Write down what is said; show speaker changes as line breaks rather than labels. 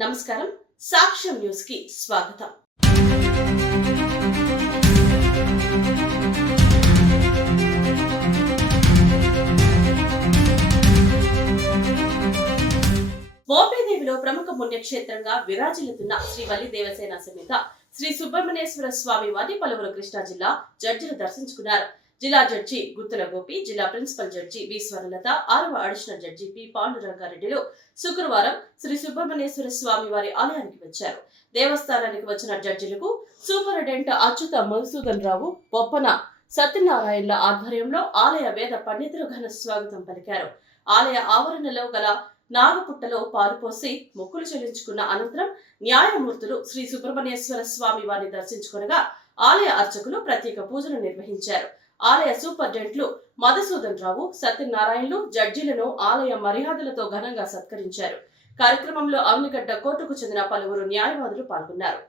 నమస్కారం. సాక్ష్యం న్యూస్కి స్వాగతం. మోపేదేవిలో ప్రముఖ పుణ్యక్షేత్రంగా విరాజిల్లుతున్న శ్రీ వల్లి దేవసేన సమేత శ్రీ సుబ్రహ్మణ్యేశ్వర స్వామి వారి పలువురు కృష్ణా జిల్లా జడ్జిలు దర్శించుకున్నారు. జిల్లా జడ్జి గుత్తుల గోపి జిల్లా ప్రిన్సిపల్ జడ్జి వి స్వర్ణలత ఆరవ అడిషనల్ జడ్జి పి పాండురంగారెడ్డిలు శుక్రవారం శ్రీ సుబ్రహ్మణ్యేశ్వర స్వామి వారి ఆలయానికి వచ్చారు. దేవస్థానానికి వచ్చిన జడ్జిలకు సూపరింటెండెంట్ అచ్యుత మధుసూదన్ రావు బొప్పన సత్యనారాయణల ఆధ్వర్యంలో ఆలయ వేద పండితులు ఘన స్వాగతం పలికారు. ఆలయ ఆవరణలో గల నాగపుట్టలో పాలుపోసి మొక్కులు చెల్లించుకున్న అనంతరం న్యాయమూర్తులు శ్రీ సుబ్రహ్మణ్యేశ్వర స్వామి వారిని దర్శించుకునగా ఆలయ అర్చకులు ప్రత్యేక పూజలు నిర్వహించారు. ఆలయ సూపరింటెండెంట్లు మధుసూదన్ రావు సత్యనారాయణలు జడ్జీలను ఆలయ మర్యాదలతో ఘనంగా సత్కరించారు. కార్యక్రమంలో అవనిగడ్డ కోర్టుకు చెందిన పలువురు న్యాయవాదులు పాల్గొన్నారు.